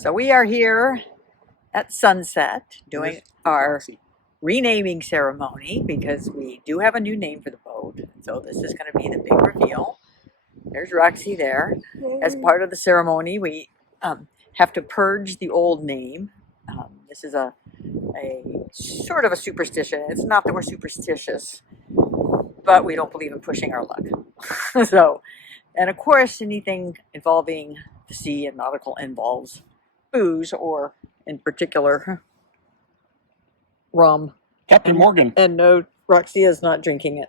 So we are here at sunset doing our renaming ceremony because we do have a new name for the boat. So this is going to be the big reveal. There's Roxy there. As part of the ceremony, we have to purge the old name. This is a sort of a superstition. It's not that we're superstitious, but we don't believe in pushing our luck. So, and of course, anything involving the sea and nautical involves booze, or in particular, rum. Captain Morgan. And no, Roxy is not drinking it.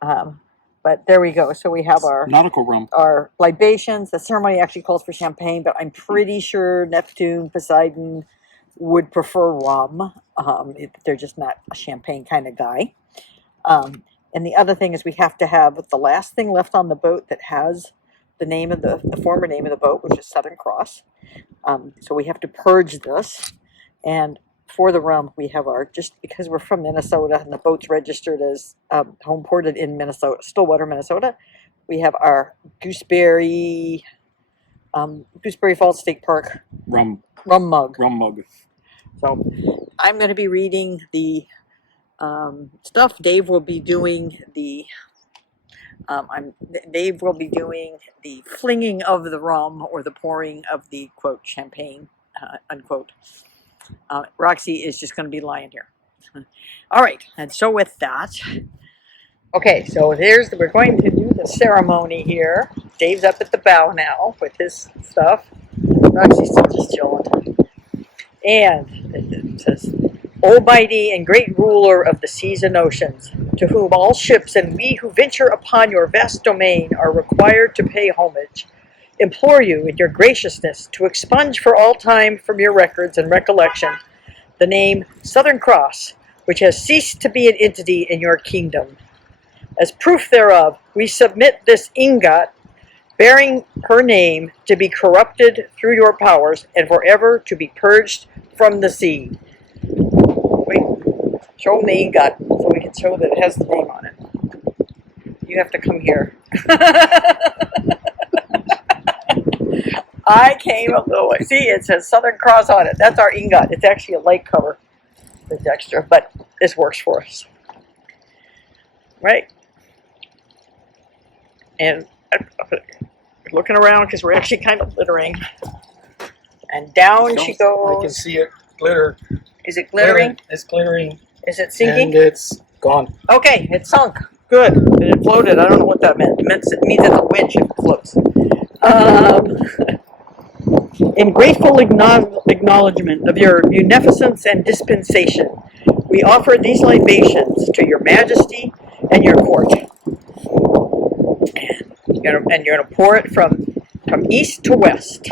But there we go. So we have our nautical rum, our libations. The ceremony actually calls for champagne, but I'm pretty sure Neptune, Poseidon would prefer rum. They're just not a champagne kind of guy. And the other thing is we have to have the last thing left on the boat that has the name of the former name of the boat, which is Southern Cross. So we have to purge this. And for the rum, we have our, just because we're from Minnesota and the boat's registered as home ported in Minnesota, Stillwater, Minnesota, we have our Gooseberry Falls State Park rum mug. So I'm going to be reading the stuff. Dave will be doing the flinging of the rum, or the pouring of the quote champagne unquote. Roxy is just going to be lying here. All right, and so with that, okay, so we're going to do the ceremony here. Dave's up at the bow now with his stuff. Roxy's still just chilling. And it says, "Almighty and great ruler of the seas and oceans, to whom all ships and we who venture upon your vast domain are required to pay homage, implore you in your graciousness to expunge for all time from your records and recollection the name Southern Cross, which has ceased to be an entity in your kingdom. As proof thereof, we submit this ingot bearing her name to be corrupted through your powers and forever to be purged from the sea." Wait, show them the ingot so we can show that it has the name on it. You have to come here. I came a little way. See, it says Southern Cross on it. That's our ingot. It's actually a light cover that's extra, but this works for us. Right? And looking around because we're actually kind of glittering. And down she goes. I can see it glitter. Is it glittering? It's glittering. Is it sinking? And it's gone. Okay, it sunk. Good. And it floated. I don't know what that meant. It means it's a winch if it floats. In grateful acknowledgement of your munificence and dispensation, we offer these libations to your majesty and your court. And you're going to pour it from east to west.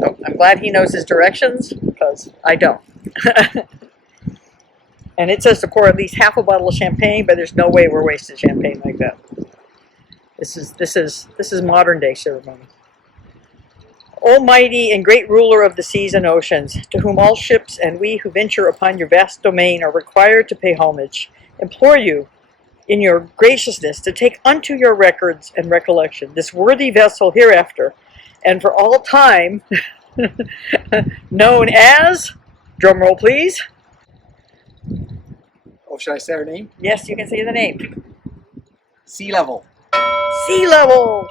So I'm glad he knows his directions, because I don't. And it says to pour at least half a bottle of champagne, but there's no way we're wasting champagne like that. This is modern day ceremony. Almighty and great ruler of the seas and oceans, to whom all ships and we who venture upon your vast domain are required to pay homage, implore you in your graciousness to take unto your records and recollection this worthy vessel hereafter, and for all time, known as, drumroll please. Oh, should I say her name? Yes, you can say the name. Sea Level. Sea Level!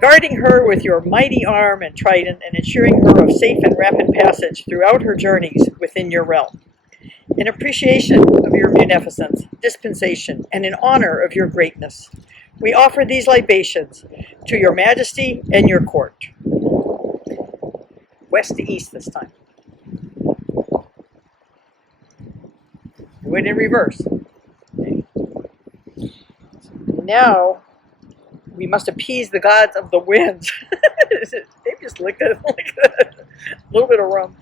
Guarding her with your mighty arm and trident, and ensuring her of safe and rapid passage throughout her journeys within your realm. In appreciation of your munificence, dispensation, and in honor of your greatness, we offer these libations to your majesty and your court. West to east this time. Do it in reverse. Okay. Now, we must appease the gods of the winds. They just looked at it like a little bit of rum.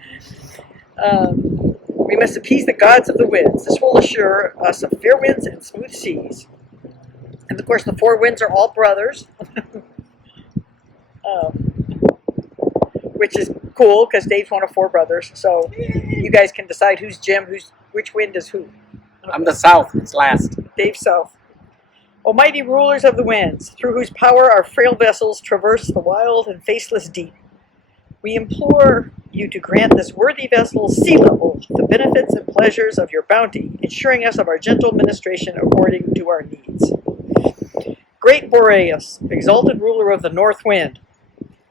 We must appease the gods of the winds. This will assure us of fair winds and smooth seas. And of course, the four winds are all brothers. Which is cool, because Dave's one of four brothers. So you guys can decide who's Jim, which wind is who. I'm the south. It's last. Dave's south. O mighty rulers of the winds, through whose power our frail vessels traverse the wild and faceless deep, we implore you to grant this worthy vessel sea level the benefits and pleasures of your bounty, ensuring us of our gentle ministration according to our needs. Great Boreas, exalted ruler of the north wind,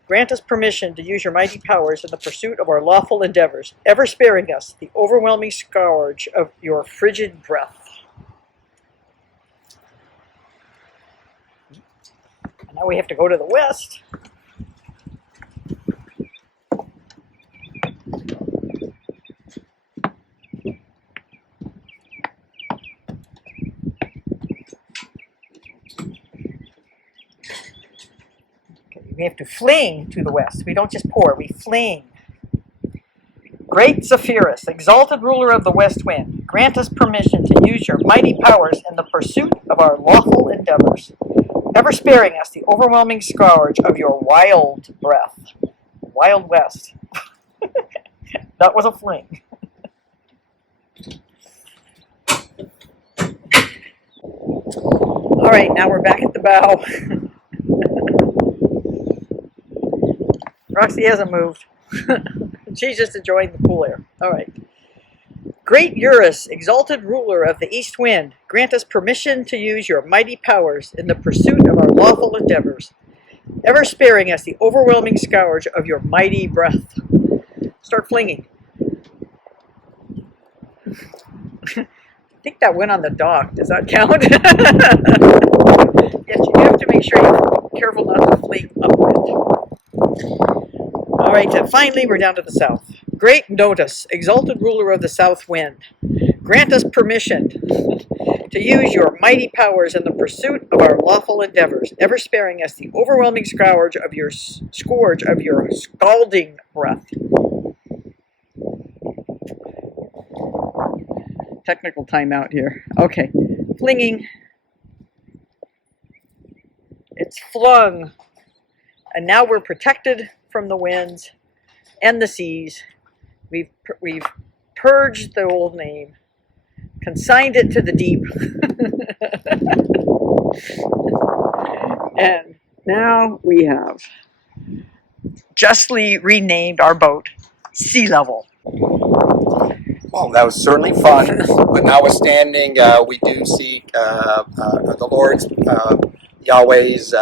grant us permission to use your mighty powers in the pursuit of our lawful endeavors, ever sparing us the overwhelming scourge of your frigid breath. And now we have to go to the west. We have to fling to the west. We don't just pour, we fling. Great Zephyrus, exalted ruler of the west wind, grant us permission to use your mighty powers in the pursuit of our lawful endeavors, ever sparing us the overwhelming scourge of your wild breath. Wild West. That was a fling. All right, now we're back at the bow. Roxy hasn't moved. She's just enjoying the cool air. All right. Great Eurus, exalted ruler of the east wind, grant us permission to use your mighty powers in the pursuit of our lawful endeavors, ever sparing us the overwhelming scourge of your mighty breath. Start flinging. I think that went on the dock. Does that count? Yes, you have to make sure you're careful not to fling upwind. All right, finally we're down to the south. Great Notus, exalted ruler of the south wind, grant us permission to use your mighty powers in the pursuit of our lawful endeavors, ever sparing us the overwhelming scourge of your scalding breath. Technical timeout here. Okay, flinging. It's flung, and now we're protected from the winds and the seas. We've purged the old name, consigned it to the deep, and now we have justly renamed our boat Sea Level. Well, that was certainly fun. But notwithstanding, we do seek the Lord's, Yahweh's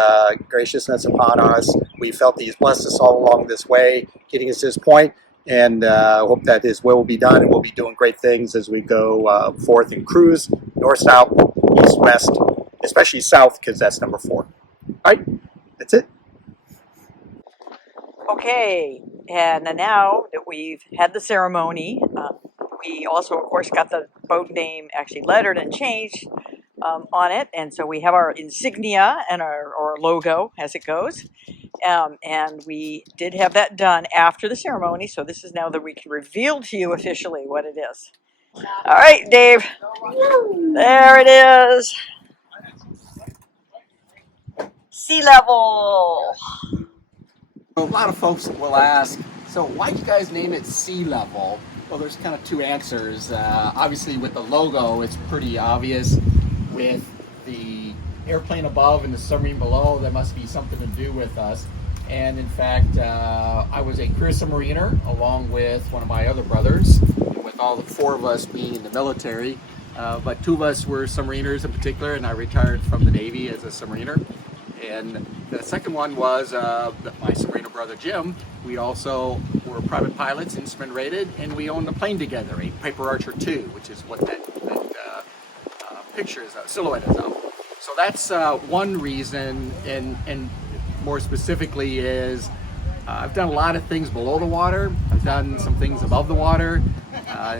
graciousness upon us. We felt He's blessed us all along this way, getting us to this point, and hope that His will be done, and we'll be doing great things as we go forth and cruise north, south, east, west, especially south, because that's number 4. All right, that's it. Okay, and now that we've had the ceremony, we also, of course, got the boat name actually lettered and changed on it, and so we have our insignia and our logo as it goes, and we did have that done after the ceremony, so this is now that we can reveal to you officially what it is. All right, Dave, there it is. Sea Level. A lot of folks will ask, so why did you guys name it Sea Level? Well, there's kind of 2 answers. Obviously, with the logo, it's pretty obvious. With the airplane above and the submarine below, there must be something to do with us. And in fact, I was a career submariner along with one of my other brothers, with all the 4 of us being in the military. But 2 of us were submariners in particular, and I retired from the Navy as a submariner. And the second one was my submariner brother Jim. We also were private pilots, instrument rated, and we owned a plane together, a Piper Archer II, which is what that picture is, silhouette is of. So that's one reason, and more specifically is I've done a lot of things below the water. I've done some things above the water,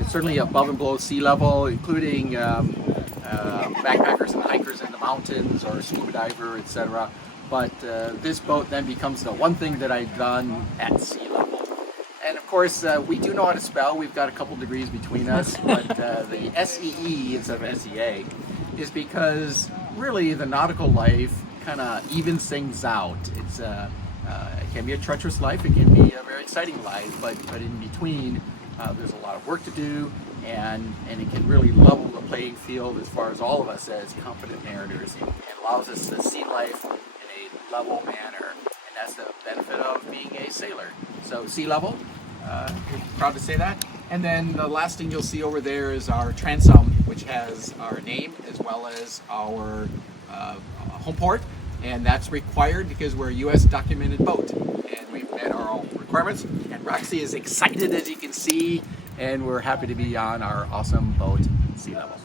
certainly above and below sea level, including backpackers and hikers in the mountains or scuba diver, etc. But this boat then becomes the one thing that I've done at sea level. And of course, we do know how to spell. We've got a couple degrees between us, but the SEE instead of SEA is because really the nautical life kind of evens things out. It's it can be a treacherous life, it can be a very exciting life, but in between there's a lot of work to do, and it can really level the playing field as far as all of us as competent mariners. It allows us to see life in a level manner, and that's the benefit of being a sailor. So sea level, we're proud to say that. And then the last thing you'll see over there is our transom, which has our name as well as our home port, and that's required because we're a U.S. documented boat, and we've met our own requirements. And Roxy is excited, as you can see, and we're happy to be on our awesome boat, Sea Level.